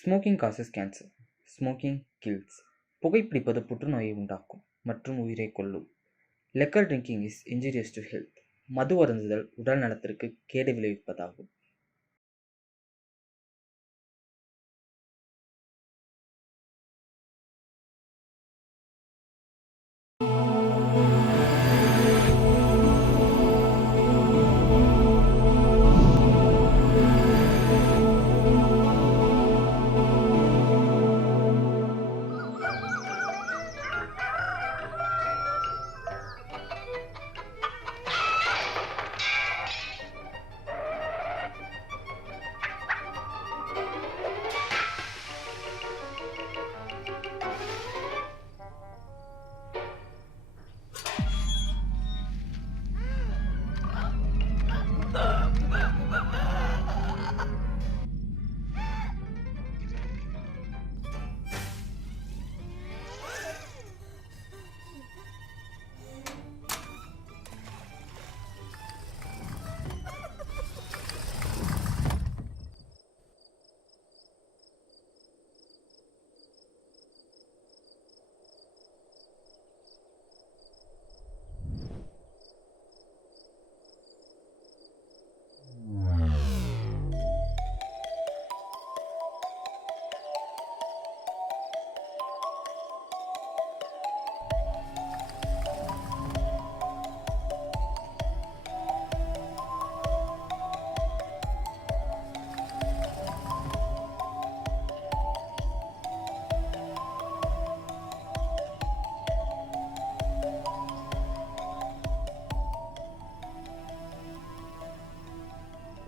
Smoking causes cancer. Smoking kills. புகைப்பிடிப்பது புற்றுநோயை உண்டாக்கும் மற்றும் உயிரை கொல்லும். Liquor drinking is injurious to health. மது அருந்துதல் உடல் நலத்திற்கு கேடு விளைவிப்பதாகும்.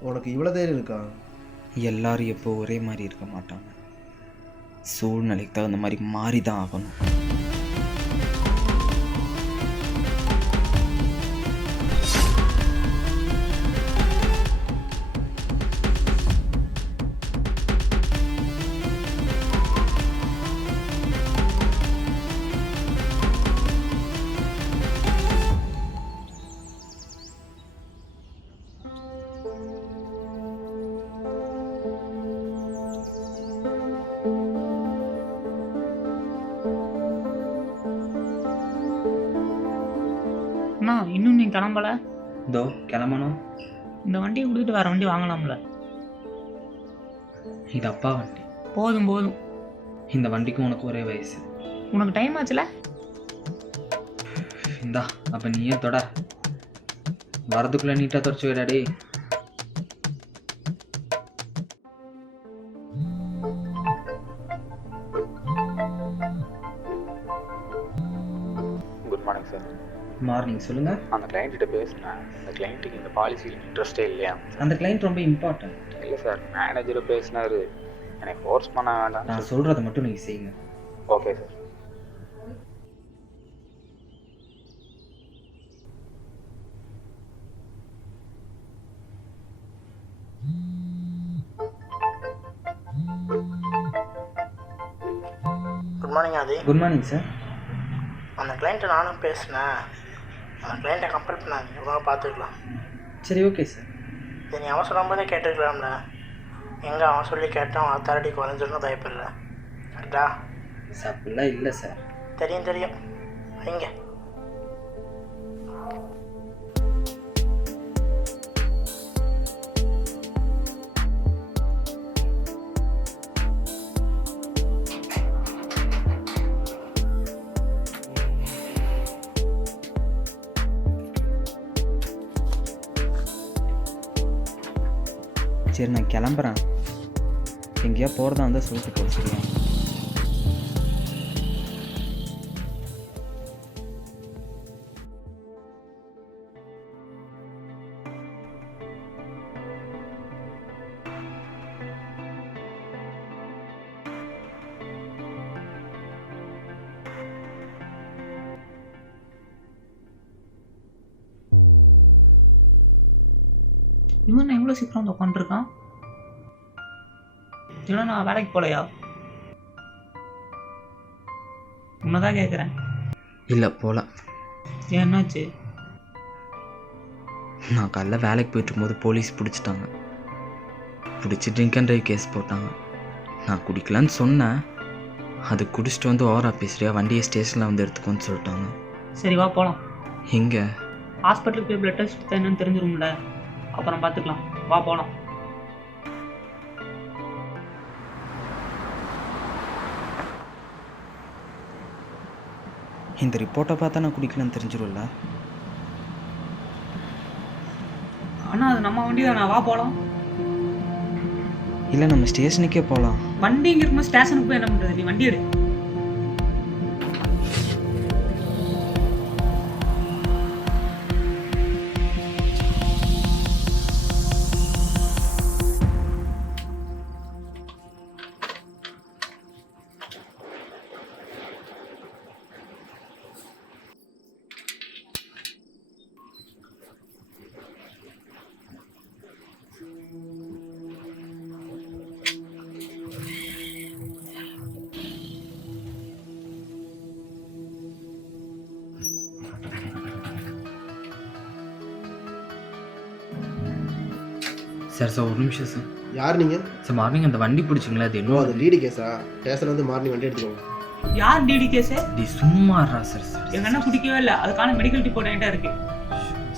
உனக்கு இவ்வளோ தைரியம் இருக்கா? எல்லாரும் எப்போ ஒரே மாதிரி இருக்க மாட்டாங்க. சூழ்நிலைக்கு தகுந்த மாதிரி மாறி தான் ஆகணும். அண்ணா இன்னும் நீங்கள் கிளம்பல? இதோ கிளம்பணும். இந்த வண்டியை கொடுத்துட்டு வேறு வண்டி வாங்கலாம்ல? இது அப்பா வண்டி. போதும் போதும். இந்த வண்டிக்கு உனக்கு ஒரே வயசு. உனக்கு டைம் ஆச்சுல? இந்தா அப்போ நீயே தொட. வரதுக்குள்ளே நீட்டாக தொடச்சி விடாடி. Good morning sir. மார்னிங் சொல்லுங்கள். அந்த கிளைண்ட்டிட்ட பேசினேன். அந்த கிளைண்ட்டுக்கு இந்த பாலிசியில் இன்ட்ரெஸ்ட்டே இல்லையா? அந்த கிளைண்ட் ரொம்ப இம்பார்ட்டன்ட். இல்லை சார், மேனேஜரும் பேசினார். எனக்கு ஃபோர்ஸ் பண்ண வேண்டாம். நான் சொல்கிறத மட்டும் நீங்கள் செய்யுங்க. Okay sir. Good morning Aadhi. Good morning sir. அந்த கிளைண்ட்டை நானும் பேசினேன். அந்த கிளைண்ட்டை கம்பேர் பண்ணாங்க. எவ்வளோ பார்த்துக்கலாம். சரி ஓகே சார். இது நீ அவன் சொல்லும் போதே கேட்டுருக்கலாம்ல. எங்கே அவன் சொல்லி கேட்டான் அவன் அத்தாரிட்டி குறைஞ்சிருன்னு பயப்படல. கரெக்டா? அப்படிலாம் இல்லை சார். தெரியும் தெரியும். வைங்க. சரி நான் கிளம்புறேன். எங்கேயா போகிறதா இருந்தால் சொல்லிட்டு போச்சுருவேன். இவன் எவ்வளோ சீக்கிரம் வந்து உட்காந்துருக்கான்? இல்லை நான் வேலைக்கு போகலையா? உன்னதான் கேட்குறேன். இல்லை போகல. என்னாச்சு? நான் காலைல வேலைக்கு போயிட்டு இருக்கும்போது போலீஸ் பிடிச்சிட்டாங்க. பிடிச்சி ட்ரிங்க் அண்ட் ட்ரைவ் கேஸ் போட்டாங்க. நான் குடிக்கலான்னு சொன்னேன். அது குடிச்சிட்டு வந்து ஓவரா பேசுறியா, வண்டியை ஸ்டேஷனில் வந்து எடுத்துக்கோன்னு சொல்லிட்டாங்க. சரி வா போகலாம். எங்கே? ஹாஸ்பிட்டலுக்கு போய் பிளட் டெஸ்ட் என்னன்னு தெரிஞ்சிரும்ல, அப்புறம் பார்த்துக்கலாம். வா போகலாம். இந்த ரிப்போர்ட்டை பார்த்தா நான் குடிக்கலான்னு தெரிஞ்சிடும்ல. ஆனால் அது நம்ம வண்டி தானே, வா போகலாம். இல்லை நம்ம ஸ்டேஷனுக்கே போகலாம். வண்டி இங்கே இருக்கும்போது ஸ்டேஷனுக்கு போய் என்ன பண்ணுறது? நீ வண்டி எடு. சார் சார் ஒரு நிமிஷம் சார். யார் நீங்கள்? சார் மார்னிங் அந்த வண்டி பிடிச்சிங்களா, அது ஓ, அது டிடி கேஸா? ஸ்டேஷன் வந்து மார்னிங் வண்டி எடுத்துக்கோங்க. யார் டிடி கேஸு? சும்மாறா சார். சார் எங்கள் அண்ணன் குடிக்கவே இல்லை, அதுக்கான மெடிக்கல் ரிப்போர்ட் என்கிட்ட இருக்கு.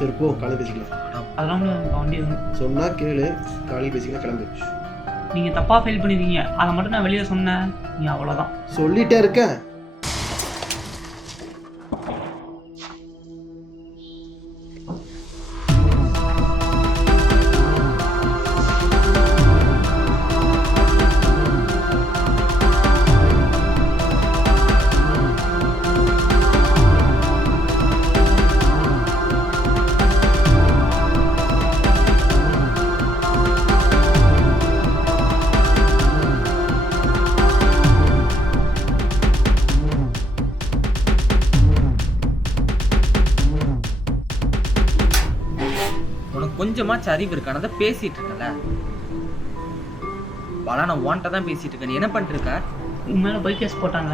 சரி போ, காலையில் பேசிக்கலாம். அதெல்லாம் வண்டி சொன்னால் கேளு, காலையில் பேசிக்கலாம், கிளம்பு. நீங்கள் தப்பாக ஃபெயில் பண்ணிடுவீங்க, அதை மட்டும் நான் வெளியே சொன்னேன், நீ அவ்வளோதான். சொல்லிட்டே இருக்கேன். கொஞ்சமாச்சும் அறிவு இருக்கானதை பேசிட்டு இருக்கல. பாலா நான் வாண்ட்டா தான் பேசிட்டு இருக்கேன். நீ என்ன பண்ணிட்டு இருக்க? உன் மேலே பைக் கேஸ் போட்டாங்க,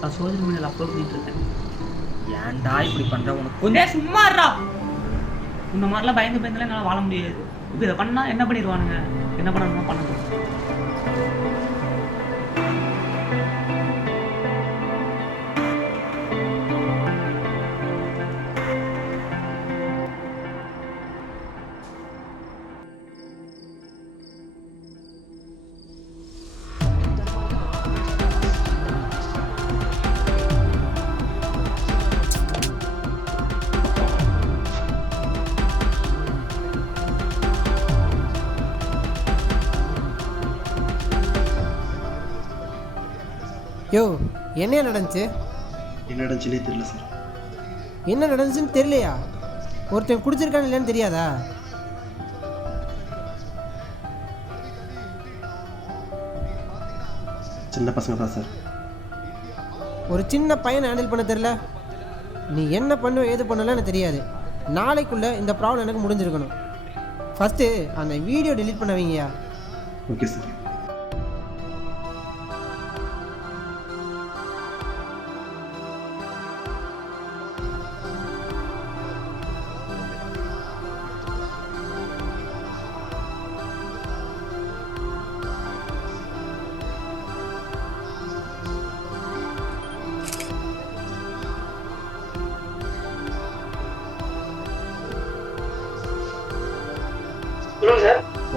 நான் சோசியல் மீடியாவில் அப்லோட் பண்ணிட்டு இருக்கேன். ஏன்டா இப்படி பண்ற? உனக்கு கொஞ்சம் சும்மா இருடா. இந்த மாதிரிலாம் பயந்து பயந்துலாம் என்னால் வாழ முடியாது. இப்போ இதை பண்ணால் என்ன பண்ணிடுவானுங்க? என்ன பண்ணணுமோ பண்ணணும். யோ, என்ன நடந்துச்சு? என்ன நடந்துச்சுன்னே தெரியல சார். என்ன நடந்துச்சுன்னு தெரியலையா? ஒருத்தன் குடிச்சிருக்கான்னு இல்லைன்னு தெரியாதா? சின்ன பசங்க தான் சார். ஒரு சின்ன பையனை ஹேண்டில் பண்ண தெரியல. நீ என்ன பண்ணு ஏது பண்ணல எனக்கு தெரியாது. நாளைக்குள்ளே இந்த ப்ராப்ளம் எனக்கு முடிஞ்சிருக்கணும். ஃபஸ்ட்டு அந்த வீடியோ டெலீட் பண்ண வைங்கயா. Okay sir.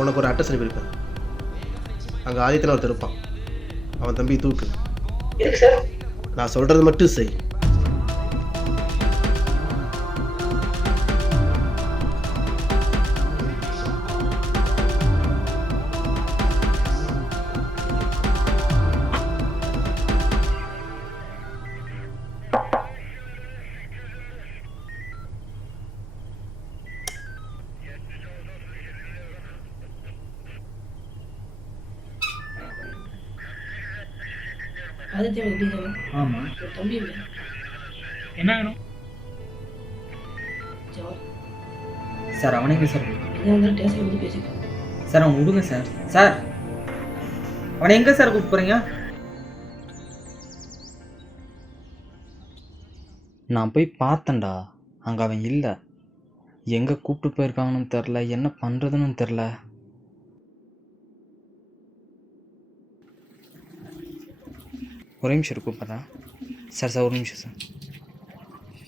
உனக்கு ஒரு அட்ரஸ் அனுப்பியிருப்பேன். அங்கே ஆதித்தன ஒருத்தர் இருப்பான். அவன் தம்பி தூக்கு. நான் சொல்கிறது மட்டும் செய். ஆமாம். என்ன வேணும் சார்? அவனுக்கு சார் சார் அவன் விடுங்க சார். சார் அவனை எங்கே சார் கூப்பிட்டு போகிறீங்க? நான் போய் பார்த்தேன்டா, அங்கே அவன் இல்லை. எங்கே கூப்பிட்டு போயிருக்காங்கன்னு தெரில, என்ன பண்ணுறதுன்னு தெரில. ஒரே நிமிஷம் கூப்பிட்றேன். சார் ஒரு நிமிஷம் சார்.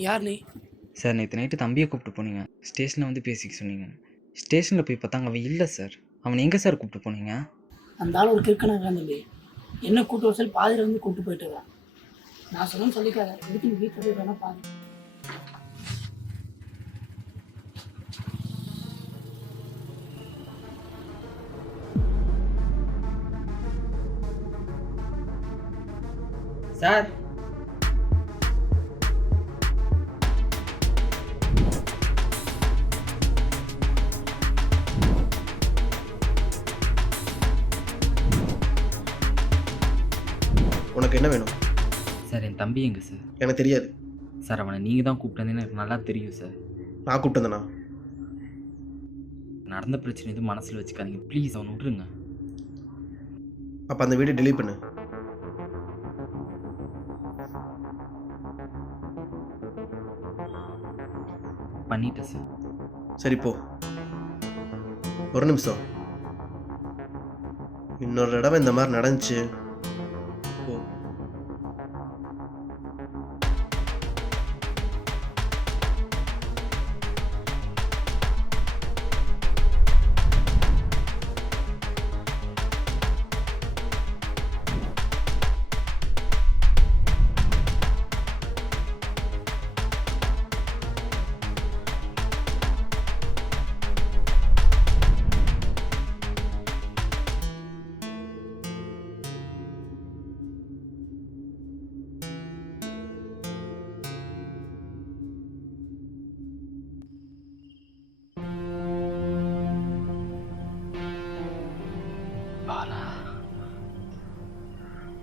யார் நீ? சார் நேற்று நைட்டு தம்பியை கூப்பிட்டு போனீங்க, ஸ்டேஷனில் வந்து பேசிக்க சொன்னீங்க. ஸ்டேஷனில் போய் பார்த்தாங்க அவன் இல்லை சார். அவனை எங்கே சார் கூப்பிட்டு போனீங்க? அந்த ஆள் ஒரு கிறுக்கனாக தம்பி. என்ன கூப்பிட்டு வர சொல்லி பாதியில் வந்து கூப்பிட்டு போயிட்டு வரேன். நான் சொல்லணும்னு சொல்லிக்காத, எதுக்கு நீ வீட்டில் போய் வேணா பாரு. சார் உனக்கு என்ன வேணும்? சார் என் தம்பி எங்கே சார்? எனக்கு தெரியாது சார் அவனை நீங்கள் தான் கூப்பிட்டதுன்னு எனக்கு நல்லா தெரியும் சார். நான் கூப்பிட்டேண்ணா. நடந்த பிரச்சனை எதுவும் மனசில் வச்சுக்காதீங்க ப்ளீஸ், அவனை விட்டுருங்க. அப்போ அந்த வீடியோ delete பண்ணு. பண்ணிட்டேன் சார். சரி போ. ஒரு நிமிஷம். இன்னொரு தடவை இந்த மாதிரி நடந்துச்சு போ.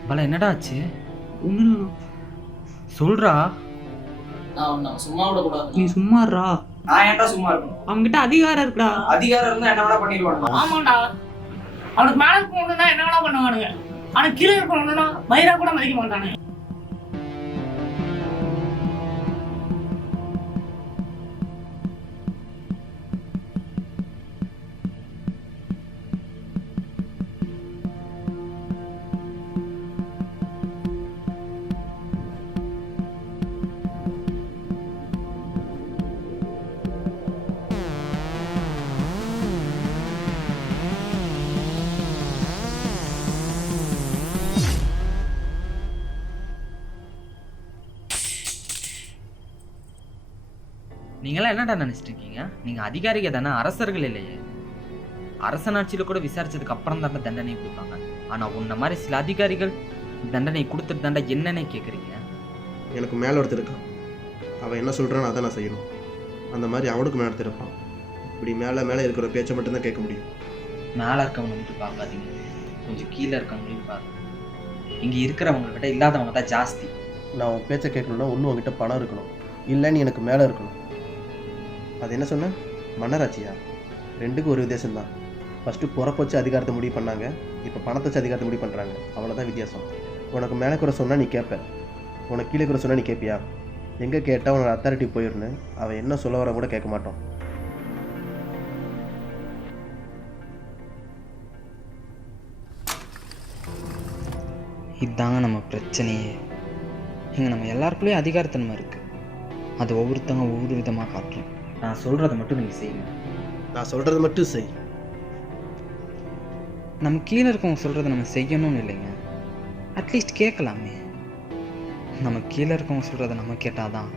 பாலா என்னடா ஆச்சு? ஒன்றும் சொல்றா. நான் சும்மா விடக்கூடாது. நீ சும்மாறா. நான் ஏன்டா சும்மா இருக்கணும்? அவன்கிட்ட அதிகாரம் இருக்குடா. அதிகாரம் இருந்தா என்ன வேணா பண்ணிடுவாங்க. ஆமாண்டா, அவனுக்கு மேலே இருக்கணும்னா என்ன வேணா பண்ணுவானுங்க. அவனுக்கு கீழே இருக்கணும்னா மயிரா கூட மதிக்க மாட்டானுங்க. நீங்களாம் என்னடா நினச்சிட்டு இருக்கீங்க? நீங்கள் அதிகாரிக தானே, அரசர்கள் இல்லையே. அரசனாட்சியில் கூட விசாரிச்சதுக்கு அப்புறம் தாண்டா தண்டனை கொடுப்பாங்க. ஆனால் உன்ன மாதிரி சில அதிகாரிகள் தண்டனை கொடுத்துட்டு தாண்டா என்னன்னே கேட்குறீங்க. எனக்கு மேலே ஒருத்தர் இருக்கான். அவன் என்ன சொல்கிறான்னு அதை நான் செய்யணும். அந்த மாதிரி அவனுக்கு மேலே ஒருத்தர் இருப்பான். இப்படி மேலே மேலே இருக்கிற பேச்சை மட்டும்தான் கேட்க முடியும். மேலே இருக்கவங்க மட்டும் பார்க்காதீங்க, கொஞ்சம் கீழே இருக்கவங்களையும் பாருங்க. இங்கே இருக்கிறவங்க விட இல்லாதவங்க தான் ஜாஸ்தி. நான் உன் பேச்சை கேட்கணுன்னா ஒன்று உங்ககிட்ட பணம் இருக்கணும், இல்லை நீ எனக்கு மேலே இருக்கணும். அது என்ன சொன்ன? மன்னராட்சியா? ரெண்டுக்கும் ஒரு வித்தியாசம்தான். ஃபஸ்ட்டு பொறப்ப வச்சு அதிகாரத்தை முடிவு பண்ணாங்க, இப்போ பணத்தை வச்சு அதிகாரத்தை முடிவு பண்ணுறாங்க. அவ்வளோதான் வித்தியாசம். உனக்கு மேலே குறை சொன்னால் நீ கேட்ப, உனக்கு கீழே குறை சொன்னால் நீ கேட்பியா? எங்கே கேட்டால் உனக்கு அத்தாரிட்டி போயிடுன்னு அவன் என்ன சொல்ல வர கூட கேட்க மாட்டோம். இதுதாங்க நம்ம பிரச்சனையே. இங்கே நம்ம எல்லாருக்குள்ளேயும் அதிகாரத்தன்மை இருக்குது. அது ஒவ்வொருத்தவங்க ஒவ்வொரு விதமாக காட்டலாம். நான் சொல்கிறத மட்டும் நீங்கள் செய்யணும். நான் சொல்கிறது மட்டும் செய். நம்ம கீழே இருக்கவங்க சொல்கிறத நம்ம செய்யணும்னு இல்லைங்க, அட்லீஸ்ட் கேட்கலாமே. நம்ம கீழே இருக்கவங்க சொல்கிறத நம்ம கேட்டால் தான்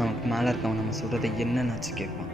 நமக்கு மேலே இருக்கவங்க நம்ம சொல்கிறத என்னென்னாச்சு கேட்பான்.